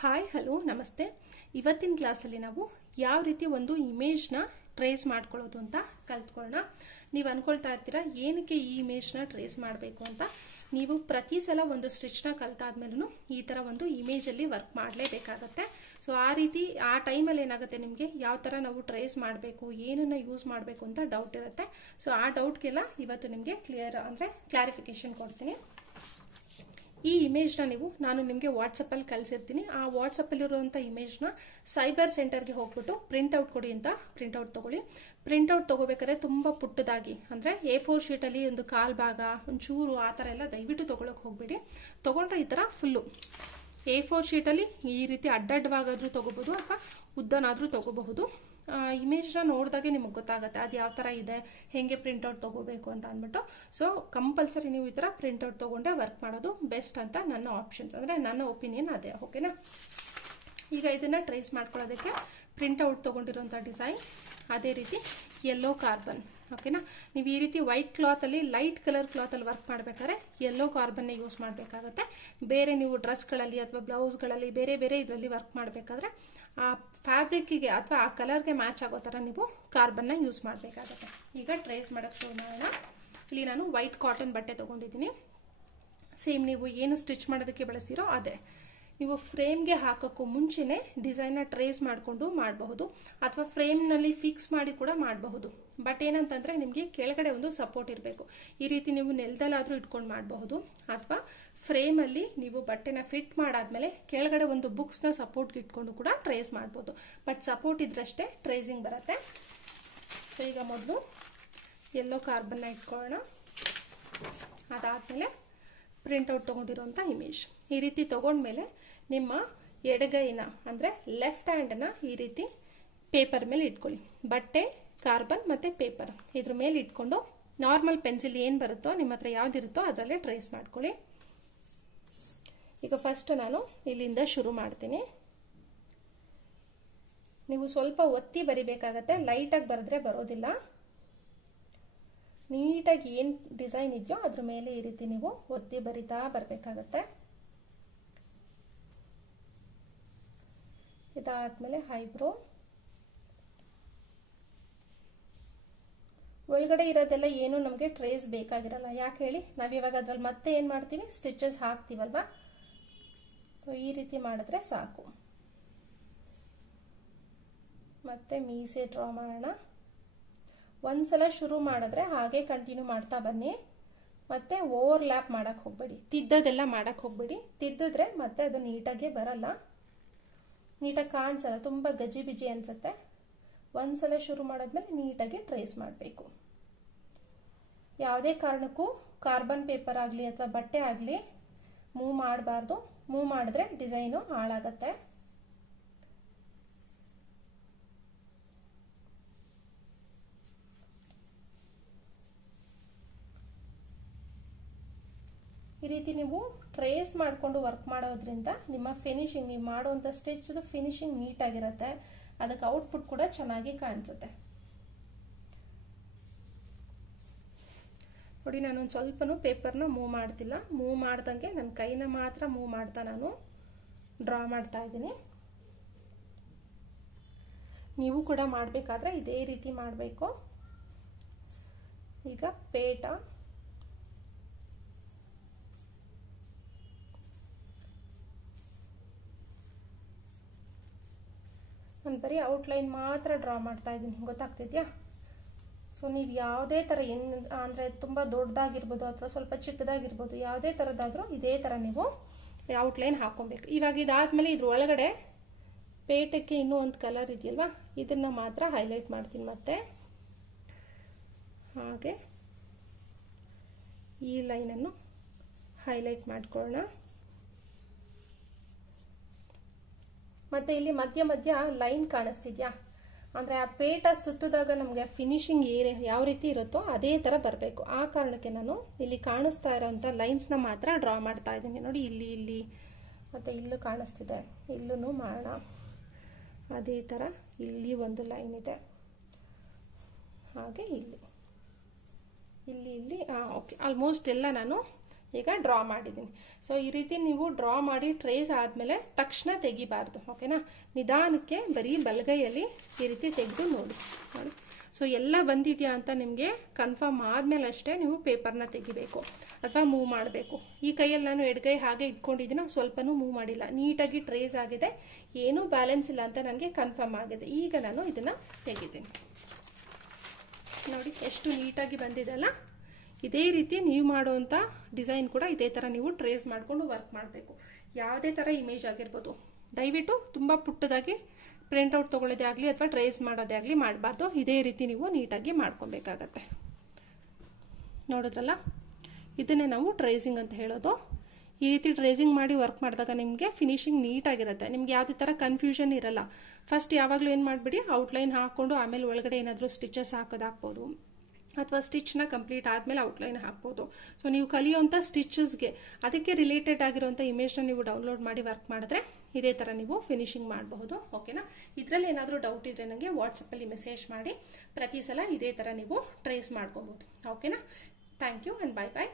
Hi hello ನಮಸ್ತೆ. ಇವತ್ತಿನ ಕ್ಲಾಸಲ್ಲಿ ನಾವು ಯಾವ ರೀತಿ ಒಂದು ಇಮೇಜ್ನ ಟ್ರೇಸ್ ಮಾಡ್ಕೊಳ್ಳೋದು ಅಂತ ಕಲ್ತ್ಕೊಳ್ಳೋಣ. ನೀವು ಅನ್ಕೊಳ್ತಾ ಇರ್ತೀರಾ ಏನಕ್ಕೆ ಈ ಇಮೇಜ್ನ ಟ್ರೇಸ್ ಮಾಡಬೇಕು ಅಂತ. ನೀವು ಪ್ರತಿ ಸಲ ಒಂದು ಸ್ಟಿಚ್ನ ಕಲ್ತಾದ್ಮೇಲೂ ಈ ಥರ ಒಂದು ಇಮೇಜಲ್ಲಿ ವರ್ಕ್ ಮಾಡಲೇಬೇಕಾಗತ್ತೆ. ಸೊ ಆ ರೀತಿ ಆ ಟೈಮಲ್ಲಿ ಏನಾಗುತ್ತೆ, ನಿಮಗೆ ಯಾವ ಥರ ನಾವು ಟ್ರೇಸ್ ಮಾಡಬೇಕು, ಏನನ್ನ ಯೂಸ್ ಮಾಡಬೇಕು ಅಂತ ಡೌಟ್ ಇರುತ್ತೆ. ಸೊ ಆ ಡೌಟ್ಗೆಲ್ಲ ಇವತ್ತು ನಿಮಗೆ ಕ್ಲಾರಿಫಿಕೇಶನ್ ಕೊಡ್ತೀನಿ. ಈ ಇಮೇಜ್ನ ನಾನು ನಿಮಗೆ ವಾಟ್ಸಪ್ಪಲ್ಲಿ ಕಳಿಸಿರ್ತೀನಿ. ಆ ವಾಟ್ಸಪ್ಪಲ್ಲಿರುವಂಥ ಇಮೇಜ್ನ ಸೈಬರ್ ಸೆಂಟರ್ಗೆ ಹೋಗ್ಬಿಟ್ಟು ಪ್ರಿಂಟ್ಔಟ್ ಕೊಡಿ ಅಂತ ಪ್ರಿಂಟ್ಔಟ್ ತೊಗೊಳ್ಳಿ. ಪ್ರಿಂಟ್ಔಟ್ ತೊಗೋಬೇಕಾದ್ರೆ ತುಂಬ ಪುಟ್ಟದಾಗಿ, ಅಂದರೆ A4 ಶೀಟಲ್ಲಿ ಒಂದು ಕಾಲು ಭಾಗ ಒಂಚೂರು ಆ ಥರ ಎಲ್ಲ ದಯವಿಟ್ಟು ತೊಗೊಳಕ್ಕೆ ಹೋಗ್ಬೇಡಿ. ತೊಗೊಂಡ್ರೆ ಈ ಥರ ಫುಲ್ಲು A4 ಶೀಟಲ್ಲಿ ಈ ರೀತಿ ಅಡ್ಡಡ್ಡವಾಗಾದರೂ ತೊಗೋಬೋದು ಅಥವಾ ಉದ್ದನಾದರೂ ತೊಗೋಬಹುದು. ಇಮೇಜ್ನ ನೋಡಿದಾಗೆ ನಿಮಗೆ ಗೊತ್ತಾಗುತ್ತೆ ಅದು ಯಾವ ಥರ ಇದೆ, ಹೇಗೆ ಪ್ರಿಂಟ್ಔಟ್ ತೊಗೋಬೇಕು ಅಂತ ಅಂದ್ಬಿಟ್ಟು. ಸೊ ಕಂಪಲ್ಸರಿ ನೀವು ಈ ಥರ ಪ್ರಿಂಟ್ಔಟ್ ತೊಗೊಂಡೆ ವರ್ಕ್ ಮಾಡೋದು ಬೆಸ್ಟ್ ಅಂತ ನನ್ನ ಆಪ್ಷನ್ಸ್, ಅಂದರೆ ನನ್ನ ಒಪಿನಿಯನ್ ಅದೇ. ಓಕೆನಾ, ಈಗ ಇದನ್ನು ಟ್ರೇಸ್ ಮಾಡ್ಕೊಳ್ಳೋದಕ್ಕೆ ಪ್ರಿಂಟ್ಔಟ್ ತೊಗೊಂಡಿರೋಂಥ ಡಿಸೈನ್, ಅದೇ ರೀತಿ ಯೆಲ್ಲೋ ಕಾರ್ಬನ್. ಓಕೆನಾ, ನೀವು ಈ ರೀತಿ ವೈಟ್ ಕ್ಲಾತಲ್ಲಿ ಲೈಟ್ ಕಲರ್ ಕ್ಲಾತಲ್ಲಿ ವರ್ಕ್ ಮಾಡಬೇಕಾದ್ರೆ ಯೆಲ್ಲೋ ಕಾರ್ಬನ್ನೇ ಯೂಸ್ ಮಾಡಬೇಕಾಗತ್ತೆ. ಬೇರೆ ನೀವು ಡ್ರೆಸ್ಗಳಲ್ಲಿ ಅಥವಾ ಬ್ಲೌಸ್ಗಳಲ್ಲಿ ಬೇರೆ ಬೇರೆ ಇದರಲ್ಲಿ ವರ್ಕ್ ಮಾಡಬೇಕಾದ್ರೆ ಆ ಫ್ಯಾಬ್ರಿಕ್ಕಿಗೆ ಅಥವಾ ಆ ಕಲರ್ಗೆ ಮ್ಯಾಚ್ ಆಗೋ ಥರ ನೀವು ಕಾರ್ಬನ್ನ ಯೂಸ್ ಮಾಡಬೇಕಾಗತ್ತೆ. ಈಗ ಟ್ರೇಸ್ ಮಾಡೋಕ್ಕೆ ಶುರು ಮಾಡೋಣ. ಇಲ್ಲಿ ನಾನು ವೈಟ್ ಕಾಟನ್ ಬಟ್ಟೆ ತೊಗೊಂಡಿದ್ದೀನಿ. ಸೇಮ್ ನೀವು ಏನು ಸ್ಟಿಚ್ ಮಾಡೋದಕ್ಕೆ ಬಳಸ್ತೀರೋ ಅದೇ. ನೀವು ಫ್ರೇಮ್ಗೆ ಹಾಕೋಕ್ಕೂ ಮುಂಚೆನೇ ಡಿಸೈನ್ನ ಟ್ರೇಸ್ ಮಾಡಿಕೊಂಡು ಮಾಡಬಹುದು, ಅಥವಾ ಫ್ರೇಮ್ನಲ್ಲಿ ಫಿಕ್ಸ್ ಮಾಡಿ ಕೂಡ ಮಾಡಬಹುದು. ಬಟ್ ಏನಂತಂದರೆ ನಿಮಗೆ ಕೆಳಗಡೆ ಒಂದು ಸಪೋರ್ಟ್ ಇರಬೇಕು. ಈ ರೀತಿ ನೀವು ನೆಲದಲ್ಲಾದರೂ ಇಟ್ಕೊಂಡು ಮಾಡಬಹುದು, ಅಥವಾ ಫ್ರೇಮಲ್ಲಿ ನೀವು ಬಟ್ಟೆನ ಫಿಟ್ ಮಾಡಾದ್ಮೇಲೆ ಕೆಳಗಡೆ ಒಂದು ಬುಕ್ಸ್ನ ಸಪೋರ್ಟ್ಗೆ ಇಟ್ಕೊಂಡು ಕೂಡ ಟ್ರೇಸ್ ಮಾಡ್ಬೋದು. ಬಟ್ ಸಪೋರ್ಟ್ ಇದ್ರಷ್ಟೇ ಟ್ರೇಸಿಂಗ್ ಬರುತ್ತೆ. ಸೊ ಈಗ ಮೊದಲು ಯೆಲ್ಲೋ ಕಾರ್ಬನ್ನ ಇಟ್ಕೊಳ್ಳೋಣ. ಅದಾದಮೇಲೆ ಪ್ರಿಂಟ್ಔಟ್ ತೊಗೊಂಡಿರೋಂಥ ಇಮೇಜ್ ಈ ರೀತಿ ತೊಗೊಂಡ್ಮೇಲೆ ನಿಮ್ಮ ಎಡಗೈನ ಅಂದರೆ ಲೆಫ್ಟ್ ಹ್ಯಾಂಡನ್ನ ಈ ರೀತಿ ಪೇಪರ್ ಮೇಲೆ ಇಟ್ಕೊಳ್ಳಿ. ಬಟ್ಟೆ, ಕಾರ್ಬನ್ ಮತ್ತು ಪೇಪರ್ ಇದ್ರ ಮೇಲೆ ಇಟ್ಕೊಂಡು ನಾರ್ಮಲ್ ಪೆನ್ಸಿಲ್ ಏನು ಬರುತ್ತೋ ನಿಮ್ಮ ಹತ್ರ ಯಾವುದಿರುತ್ತೋ ಅದರಲ್ಲೇ ಟ್ರೇಸ್ ಮಾಡ್ಕೊಳ್ಳಿ. ಈಗ ಫಸ್ಟ್ ನಾನು ಇಲ್ಲಿಂದ ಶುರು ಮಾಡ್ತೀನಿ. ನೀವು ಸ್ವಲ್ಪ ಒತ್ತಿ ಬರಿಬೇಕಾಗತ್ತೆ, ಲೈಟಾಗಿ ಬರೆದ್ರೆ ಬರೋದಿಲ್ಲ. ನೀಟಾಗಿ ಏನು ಡಿಸೈನ್ ಇದೆಯೋ ಅದ್ರ ಮೇಲೆ ಈ ರೀತಿ ನೀವು ಒತ್ತಿ ಬರಿತಾ ಬರಬೇಕಾಗತ್ತೆ. ಇದಾದ್ಮೇಲೆ ಐಬ್ರೋ, ಒಳಗಡೆ ಇರೋದೆಲ್ಲ ಏನು ನಮಗೆ ಟ್ರೇಸ್ ಬೇಕಾಗಿರಲ್ಲ. ಯಾಕೆ ಹೇಳಿ, ನಾವಿವಾಗ ಅದ್ರಲ್ಲಿ ಮತ್ತೆ ಏನು ಮಾಡ್ತೀವಿ, ಸ್ಟಿಚಸ್ ಹಾಕ್ತೀವಲ್ವಾ. ಸೊ ಈ ರೀತಿ ಮಾಡಿದ್ರೆ ಸಾಕು. ಮತ್ತೆ ಮೀಸೆ ಡ್ರಾ ಮಾಡೋಣ. ಒಂದ್ಸಲ ಶುರು ಮಾಡಿದ್ರೆ ಹಾಗೆ ಕಂಟಿನ್ಯೂ ಮಾಡ್ತಾ ಬನ್ನಿ. ಮತ್ತೆ ಓವರ್ಲ್ಯಾಪ್ ಮಾಡಕ್ಕೆ ಹೋಗ್ಬೇಡಿ, ತಿದ್ದದೆಲ್ಲ ಮಾಡಕ್ಕೆ ಹೋಗ್ಬೇಡಿ. ತಿದ್ದಿದ್ರೆ ಮತ್ತೆ ಅದು ನೀಟಾಗಿ ಬರಲ್ಲ, ನೀಟಾಗಿ ಕಾಣಿಸಲ್ಲ, ತುಂಬ ಗಜಿ ಬಿಜಿ ಅನ್ಸುತ್ತೆ. ಒಂದ್ಸಲ ಶುರು ಮಾಡಿದ್ಮೇಲೆ ನೀಟಾಗಿ ಟ್ರೇಸ್ ಮಾಡಬೇಕು. ಯಾವುದೇ ಕಾರಣಕ್ಕೂ ಕಾರ್ಬನ್ ಪೇಪರ್ ಆಗಲಿ ಅಥವಾ ಬಟ್ಟೆ ಆಗಲಿ ಮೂವ್ ಮಾಡಬಾರ್ದು. ಮೂವ್ ಮಾಡಿದ್ರೆ ಡಿಸೈನು ಹಾಳಾಗತ್ತೆ. ಈ ರೀತಿ ನೀವು ಟ್ರೇಸ್ ಮಾಡಿಕೊಂಡು ವರ್ಕ್ ಮಾಡೋದ್ರಿಂದ ನಿಮ್ಮ ಫಿನಿಶಿಂಗ್, ನೀವು ಮಾಡುವಂಥ ಸ್ಟಿಚ್ದು ಫಿನಿಶಿಂಗ್ ನೀಟಾಗಿರುತ್ತೆ. ಅದಕ್ಕೆ ಔಟ್ಪುಟ್ ಕೂಡ ಚೆನ್ನಾಗಿ ಕಾಣಿಸುತ್ತೆ. ನೋಡಿ, ನಾನೊಂದು ಸ್ವಲ್ಪನೂ ಪೇಪರ್ನ ಮೂವ್ ಮಾಡ್ತಿಲ್ಲ. ಮೂವ್ ಮಾಡ್ದಂಗೆ ನನ್ನ ಕೈನ ಮಾತ್ರ ಮೂವ್ ಮಾಡ್ತಾ ನಾನು ಡ್ರಾ ಮಾಡ್ತಾ ಇದ್ದೀನಿ. ನೀವು ಕೂಡ ಮಾಡಬೇಕಾದ್ರೆ ಇದೇ ರೀತಿ ಮಾಡಬೇಕು. ಈಗ ಪೇಟ, ನಾನು ಬರೀ ಔಟ್ಲೈನ್ ಮಾತ್ರ ಡ್ರಾ ಮಾಡ್ತಾ ಇದ್ದೀನಿ, ಗೊತ್ತಾಗ್ತಿದ್ಯಾ? ಸೊ ನೀವು ಯಾವುದೇ ಥರ ಅಂದರೆ ತುಂಬ ದೊಡ್ಡದಾಗಿರ್ಬೋದು ಅಥವಾ ಸ್ವಲ್ಪ ಚಿಕ್ಕದಾಗಿರ್ಬೋದು, ಯಾವುದೇ ಥರದ್ದಾದರೂ ಇದೇ ಥರ ನೀವು ಔಟ್ಲೈನ್ ಹಾಕ್ಕೊಬೇಕು. ಇವಾಗ ಇದಾದಮೇಲೆ ಇದ್ರ ಒಳಗಡೆ ಪೇಟಕ್ಕೆ ಇನ್ನೂ ಒಂದು ಕಲರ್ ಇದೆಯಲ್ವಾ, ಇದನ್ನು ಮಾತ್ರ ಹೈಲೈಟ್ ಮಾಡ್ತೀನಿ. ಮತ್ತೆ ಹಾಗೆ ಈ ಲೈನನ್ನು ಹೈಲೈಟ್ ಮಾಡ್ಕೊಳ್ಳೋಣ. ಮತ್ತೆ ಇಲ್ಲಿ ಮಧ್ಯ ಮಧ್ಯ ಲೈನ್ ಕಾಣಿಸ್ತಿದ್ಯಾ, ಅಂದರೆ ಆ ಪೇಟ ಸುತ್ತಿದಾಗ ನಮಗೆ ಫಿನಿಶಿಂಗ್ ಯಾವ ರೀತಿ ಇರುತ್ತೋ ಅದೇ ಥರ ಬರಬೇಕು. ಆ ಕಾರಣಕ್ಕೆ ನಾನು ಇಲ್ಲಿ ಕಾಣಿಸ್ತಾ ಇರೋಂಥ ಲೈನ್ಸ್ನ ಮಾತ್ರ ಡ್ರಾ ಮಾಡ್ತಾ ಇದ್ದೀನಿ. ನೋಡಿ, ಇಲ್ಲಿ ಮತ್ತು ಇಲ್ಲೂ ಕಾಣಿಸ್ತಿದೆ, ಇಲ್ಲೂ ಮಾಡೋಣ. ಅದೇ ಥರ ಇಲ್ಲಿ ಒಂದು ಲೈನ್ ಇದೆ, ಹಾಗೆ ಇಲ್ಲಿ ಓಕೆ. ಆಲ್ಮೋಸ್ಟ್ ಎಲ್ಲ ನಾನು ಈಗ ಡ್ರಾ ಮಾಡಿದ್ದೀನಿ. ಸೊ ಈ ರೀತಿ ನೀವು ಡ್ರಾ ಮಾಡಿ ಟ್ರೇಸ್ ಆದಮೇಲೆ ತಕ್ಷಣ ತೆಗಿಬಾರ್ದು, ಓಕೆನಾ. ನಿಧಾನಕ್ಕೆ ಬರೀ ಬಲಗೈಯಲ್ಲಿ ಈ ರೀತಿ ತೆಗೆದು ನೋಡಿ. ಸೊ ಎಲ್ಲ ಬಂದಿದೆಯಾ ಅಂತ ನಿಮಗೆ ಕನ್ಫರ್ಮ್ ಆದಮೇಲೆ ಅಷ್ಟೇ ನೀವು ಪೇಪರ್ನ ತೆಗಿಬೇಕು ಅಥವಾ ಮೂವ್ ಮಾಡಬೇಕು. ಈ ಕೈಯಲ್ಲಿ ನಾನು ಎಡಗೈ ಹಾಗೆ ಇಟ್ಕೊಂಡಿದ್ದೀನಿ, ಸ್ವಲ್ಪನೂ ಮೂವ್ ಮಾಡಿಲ್ಲ. ನೀಟಾಗಿ ಟ್ರೇಸ್ ಆಗಿದೆ, ಏನೂ ಬ್ಯಾಲೆನ್ಸ್ ಇಲ್ಲ ಅಂತ ನನಗೆ ಕನ್ಫರ್ಮ್ ಆಗಿದೆ. ಈಗ ನಾನು ಇದನ್ನು ತೆಗಿತೀನಿ. ನೋಡಿ ಎಷ್ಟು ನೀಟಾಗಿ ಬಂದಿದೆ ಅಲ್ಲ. ಇದೇ ರೀತಿ ನೀವು ಮಾಡುವಂಥ ಡಿಸೈನ್ ಕೂಡ ಇದೇ ಥರ ನೀವು ಟ್ರೇಸ್ ಮಾಡಿಕೊಂಡು ವರ್ಕ್ ಮಾಡಬೇಕು. ಯಾವುದೇ ಥರ ಇಮೇಜ್ ಆಗಿರ್ಬೋದು, ದಯವಿಟ್ಟು ತುಂಬ ಪುಟ್ಟದಾಗಿ ಪ್ರಿಂಟ್ಔಟ್ ತೊಗೊಳ್ಳೋದೇ ಆಗಲಿ ಅಥವಾ ಟ್ರೇಸ್ ಮಾಡೋದೇ ಆಗಲಿ ಮಾಡಬಾರ್ದು. ಇದೇ ರೀತಿ ನೀವು ನೀಟಾಗಿ ಮಾಡ್ಕೊಬೇಕಾಗತ್ತೆ. ನೋಡಿದ್ರಲ್ಲ, ಇದನ್ನೇ ನಾವು ಟ್ರೇಸಿಂಗ್ ಅಂತ ಹೇಳೋದು. ಈ ರೀತಿ ಟ್ರೇಸಿಂಗ್ ಮಾಡಿ ವರ್ಕ್ ಮಾಡಿದಾಗ ನಿಮಗೆ ಫಿನಿಶಿಂಗ್ ನೀಟಾಗಿರುತ್ತೆ. ನಿಮ್ಗೆ ಯಾವುದೇ ಥರ ಕನ್ಫ್ಯೂಷನ್ ಇರಲ್ಲ. ಫಸ್ಟ್ ಯಾವಾಗಲೂ ಏನು ಮಾಡಿಬಿಡಿ, ಔಟ್ಲೈನ್ ಹಾಕ್ಕೊಂಡು ಆಮೇಲೆ ಒಳಗಡೆ ಏನಾದರೂ ಸ್ಟಿಚಸ್ ಹಾಕೋದಾಗ್ಬೋದು ಅಥವಾ ಸ್ಟಿಚ್ನ ಕಂಪ್ಲೀಟ್ ಆದಮೇಲೆ ಔಟ್ಲೈನ್ ಹಾಕ್ಬೋದು. ಸೊ ನೀವು ಕಲಿಯೋಂಥ ಸ್ಟಿಚಸ್ಗೆ ಅದಕ್ಕೆ ರಿಲೇಟೆಡ್ ಆಗಿರೋಂಥ ಇಮೇಜ್ನ ನೀವು ಡೌನ್ಲೋಡ್ ಮಾಡಿ ವರ್ಕ್ ಮಾಡಿದ್ರೆ ಇದೇ ಥರ ನೀವು ಫಿನಿಶಿಂಗ್ ಮಾಡಬಹುದು, ಓಕೆನಾ. ಇದರಲ್ಲಿ ಏನಾದರೂ ಡೌಟ್ ಇದ್ದರೆ ನನಗೆ ವಾಟ್ಸಪ್ಪಲ್ಲಿ ಮೆಸೇಜ್ ಮಾಡಿ. ಪ್ರತಿ ಸಲ ಇದೇ ಥರ ನೀವು ಟ್ರೇಸ್ ಮಾಡ್ಕೊಬೋದು, ಓಕೆನಾ. Thank you and bye bye.